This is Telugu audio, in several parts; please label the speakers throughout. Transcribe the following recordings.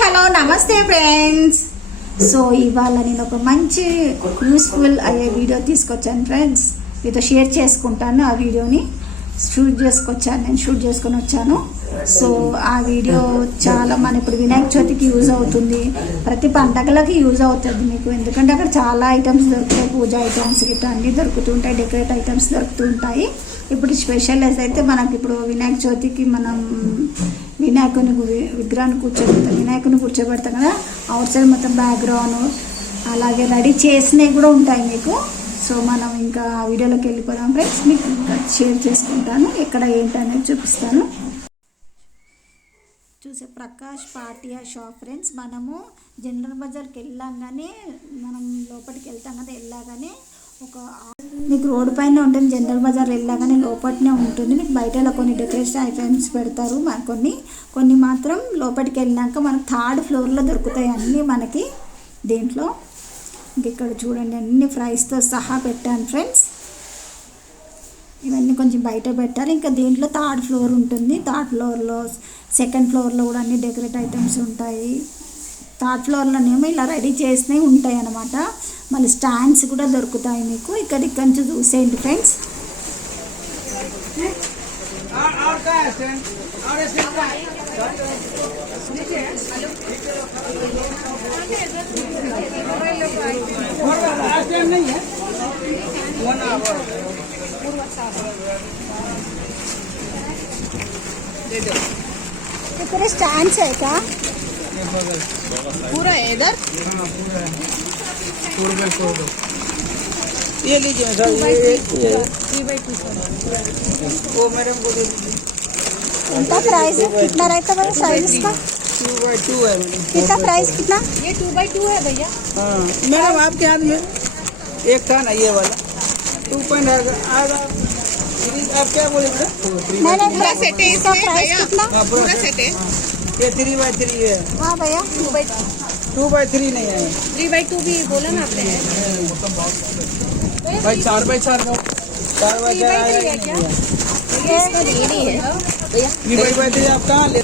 Speaker 1: హలో నమస్తే ఫ్రెండ్స్. సో ఇవాళ నేను ఒక మంచి యూస్ఫుల్ అయ్యే వీడియో తీసుకొచ్చాను ఫ్రెండ్స్. మీతో షేర్ చేసుకుంటాను ఆ వీడియోని షూట్ చేసుకొచ్చాను నేను షూట్ చేసుకొని వచ్చాను. సో ఆ వీడియో చాలా మన ఇప్పుడు వినాయక చవితికి యూజ్ అవుతుంది. ప్రతి పండగలకి యూజ్ అవుతుంది మీకు. ఎందుకంటే అక్కడ చాలా ఐటమ్స్ దొరుకుతాయి. పూజ ఐటమ్స్ గిట్లా అన్నీ దొరుకుతుంటాయి. Decorate items దొరుకుతుంటాయి. ఇప్పుడు స్పెషల్ అయితే మనకి ఇప్పుడు వినాయక చవితికి మనం వినాయకుని విగ్రహాన్ని కూర్చోబెడతాం వినాయకుని కూర్చోబెడతాం కదా? అవుట్ సైడ్ మొత్తం బ్యాక్గ్రౌండ్ అలాగే రెడీ చేసినవి కూడా ఉంటాయి మీకు. సో మనం ఇంకా వీడియోలోకి వెళ్ళిపోదాం ఫ్రెండ్స్. మీకు ఇంకా షేర్ చేసుకుంటాను. ఎక్కడ ఏంటనేది చూపిస్తాను. చూసే ప్రకాష్ పాటియా షాప్ ఫ్రెండ్స్. మనము జనరల్ బజార్కి వెళ్ళంగానే మనం లోపలికి వెళ్తాం కదా వెళ్ళగానే ఒక మీకు రోడ్డు పైన ఉంటుంది జనరల్ బజార్ వెళ్ళగానే లోపలనే ఉంటుంది. మీకు బయట కొన్ని డెకరేషన్ ఐటమ్స్ పెడతారు. మన కొన్ని కొన్ని మాత్రం లోపలికి వెళ్ళినాక మనకు థర్డ్ ఫ్లోర్లో దొరుకుతాయి అన్నీ మనకి దీంట్లో. ఇక్కడ చూడండి అన్ని ఫ్రైస్తో సహా పెట్టాను ఫ్రెండ్స్. ఇవన్నీ కొంచెం బయట పెట్టాలి. ఇంకా దీంట్లో థర్డ్ ఫ్లోర్ ఉంటుంది. థర్డ్ ఫ్లోర్లో సెకండ్ ఫ్లోర్లో కూడా అన్ని డెకరేట్ ఐటమ్స్ ఉంటాయి. థర్డ్ ఫ్లోర్లోనేమో ఇలా రెడీ చేసినవి ఉంటాయి అన్నమాట మళ్ళీ స్టాండ్స్ కూడా దొరుకుతాయి మీకు. ఇక్కడ ఇక్కడి నుంచి చూసేయండి ఫ్రెండ్స్. ఇక్కడ స్టాండ్స్ అయితే
Speaker 2: पूरा है इधर?
Speaker 3: पूरा ये लीजिए सर वो मैडम को दे दीजिए।
Speaker 1: उनका प्राइस कितना रहता है साइज़ का
Speaker 3: टू बाई टू है
Speaker 1: कितना प्राइस कितना?
Speaker 2: ये टू बाई टू है भैया।
Speaker 3: हाँ मैडम आपके हाथ में एक था ना ये वाला। टू पॉइंट आएगा आप क्या बोले
Speaker 2: पूरा सेट है
Speaker 1: इसका प्राइस कितना?
Speaker 3: हाँ,
Speaker 2: पूरा सेट है।
Speaker 3: ये थ्री बाई थ्री है।
Speaker 1: हाँ भैया
Speaker 2: two by
Speaker 3: two by three नहीं है।
Speaker 2: थ्री बाई टू भी बोला ना आपने।
Speaker 3: भाई चार बाई चार का चार बाई चार ही है।
Speaker 2: है।
Speaker 3: ये बाई बाई थ्री आप कहाँ ले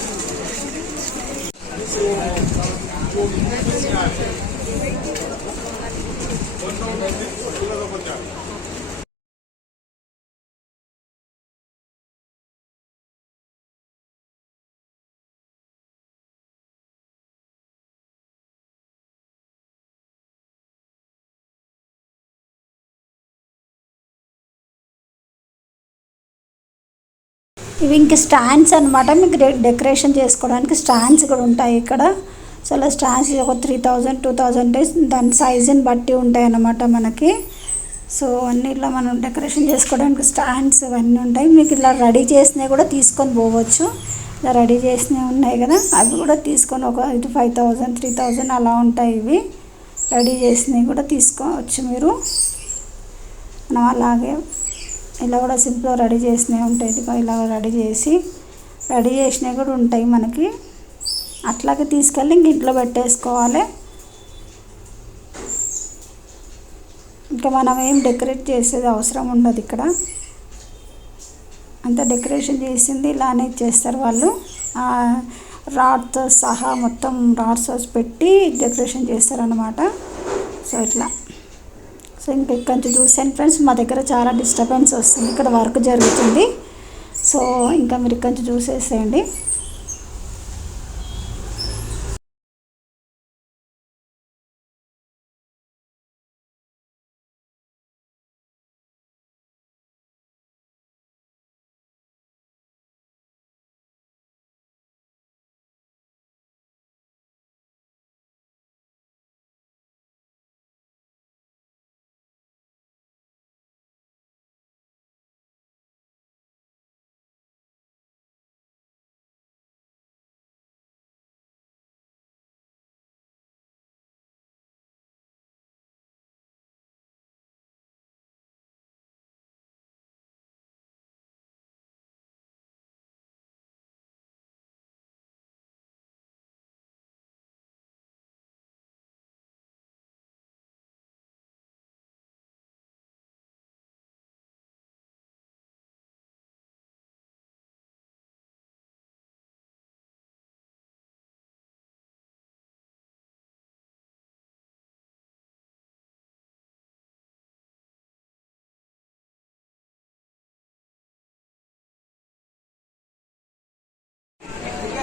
Speaker 1: ఇవి ఇంక స్టాండ్స్ అనమాట మీకు డెకరేషన్ చేసుకోవడానికి స్టాండ్స్ కూడా ఉంటాయి ఇక్కడ. సో అలా స్టాండ్స్ ఒక త్రీ థౌజండ్ టూ థౌజండ్ దాని సైజుని బట్టి ఉంటాయి అన్నమాట మనకి. సో అన్ని ఇలా మనం డెకరేషన్ చేసుకోవడానికి స్టాండ్స్ ఇవన్నీ ఉంటాయి. మీకు ఇలా రెడీ చేసినవి కూడా తీసుకొని పోవచ్చు. ఇలా రెడీ చేసినవి ఉన్నాయి కదా అవి కూడా తీసుకొని ఒక ఇది ఫైవ్ థౌజండ్ త్రీ థౌజండ్ అలా ఉంటాయి ఇవి. రెడీ చేసినవి కూడా తీసుకోవచ్చు మీరు. మనం అలాగే ఇలా కూడా సింపుల్గా రెడీ చేసినవి ఉంటాయి. ఇలా రెడీ చేసి రెడీ చేసినవి కూడా ఉంటాయి మనకి. అట్లాగే తీసుకెళ్ళి ఇంక ఇంట్లో పెట్టేసుకోవాలి. ఇంకా మనం ఏం డెకరేట్ చేసేది అవసరం ఉండదు ఇక్కడ. అంత డెకరేషన్ చేసింది ఇలానే చేస్తారు వాళ్ళు. రాడ్తో సహా మొత్తం రాడ్స్ పెట్టి డెకరేషన్ చేస్తారనమాట సో ఇట్లా. సో ఇంకా ఇక్కడ నుంచి చూసాను ఫ్రెండ్స్ మా దగ్గర చాలా డిస్టర్బెన్స్ వస్తుంది. ఇక్కడ వర్క్ జరుగుతుంది. సో ఇంకా మీరు ఇక్కడ నుంచి చూసేసేయండి.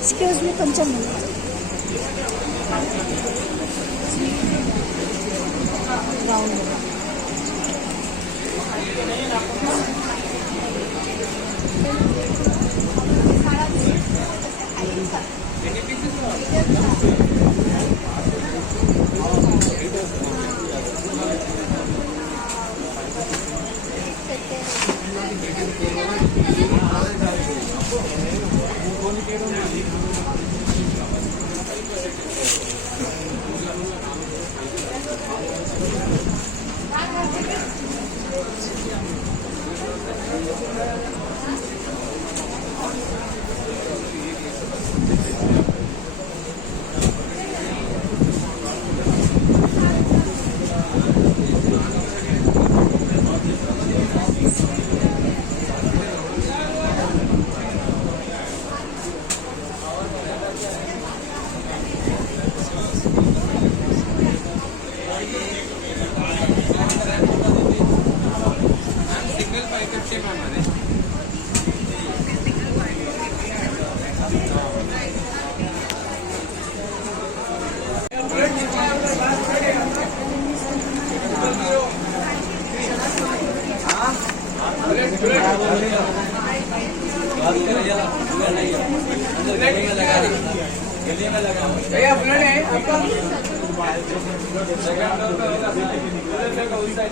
Speaker 1: ఎక్స్క్యూజ్ మీ కొంచెం
Speaker 3: भैया あっ。
Speaker 1: 誰かおじさんに。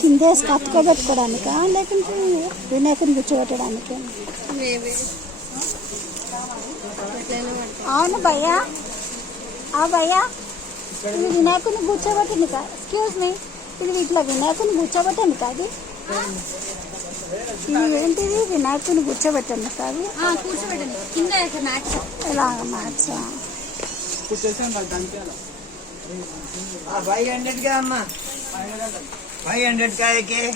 Speaker 1: కిందేసి కత్తుకోబెట్టుకోవడానికా లేకుంటే వినాయకుని కూర్చోబెట్టడానికి. అవును భయ్యా. ఆ భయ్యా. ఇది వినాయకుని కూర్చోబెట్టనిక ఎక్స్క్యూజ్ మీ ఇది ఇట్లా వినాయకుని కూర్చోబెట్టండి కాదు ఇది ఏంటిది? వినాయకుని కూర్చోబెట్టండి కాదు
Speaker 2: కూర్చోబెట్టండి కింద
Speaker 1: మ్యాచ్.
Speaker 4: फाइव हंड्रेड का अम्मा। फाइव हंड्रेड का एक है।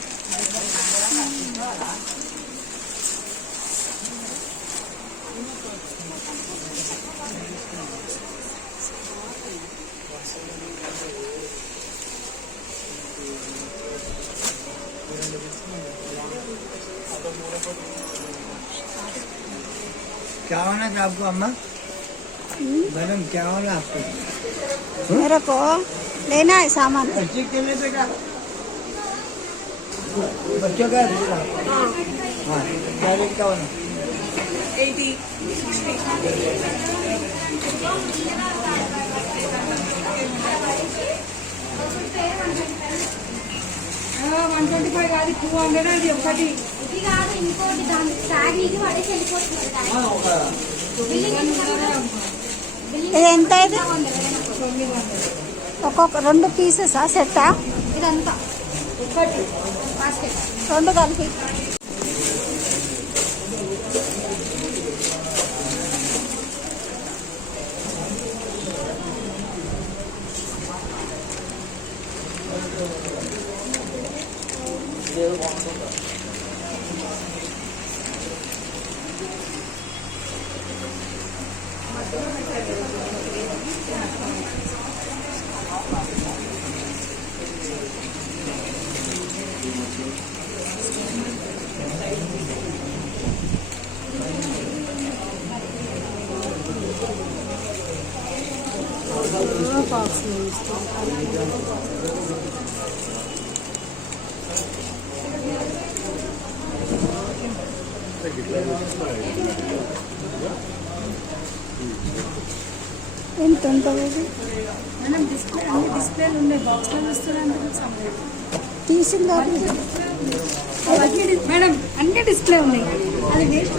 Speaker 4: क्या होना था आपको अम्मा? मैडम क्या होना आपको?
Speaker 1: मेरे को लेना है सामान
Speaker 4: बच्चे के लिए बेटा बच्चों का हाँ क्या रेट का होना
Speaker 5: వన్ ట్వంటీ ఫైవ్ కాదు టూ హండ్రెడ్ అది ఒకటి
Speaker 2: ఇది కాదు ఇంకోటి దాని ట్యాగ్ ఇది పడేసి వెళ్ళిపోతున్నారు
Speaker 1: ఇది ఎంత ఇది? ఒక్కొక్క రెండు పీసెసా సెట్టా?
Speaker 2: ఇదంతా.
Speaker 1: రెండు కలిపి.
Speaker 5: చూస్తున్నాం
Speaker 1: తీసింది?
Speaker 5: మేడం అన్ని డిస్ప్లే ఉన్నాయి. అది waste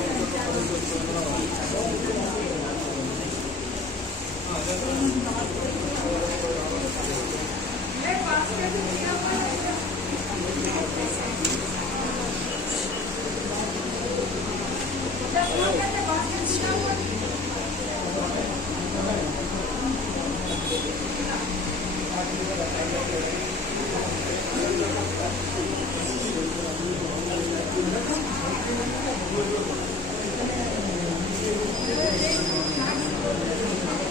Speaker 5: Thank you.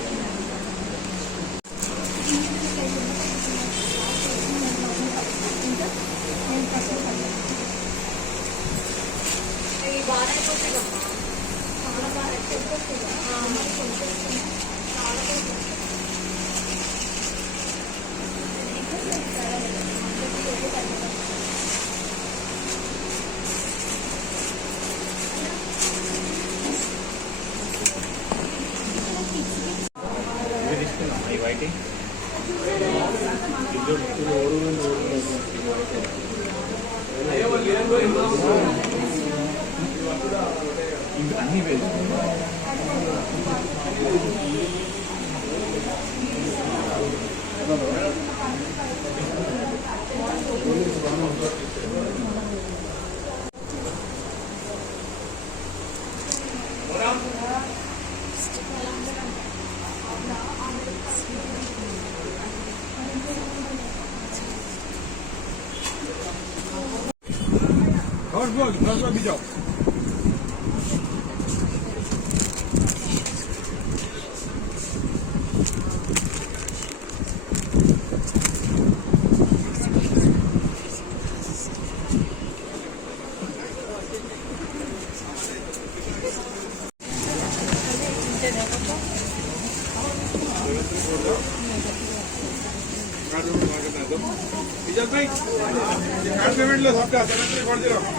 Speaker 6: Card payment लो सबका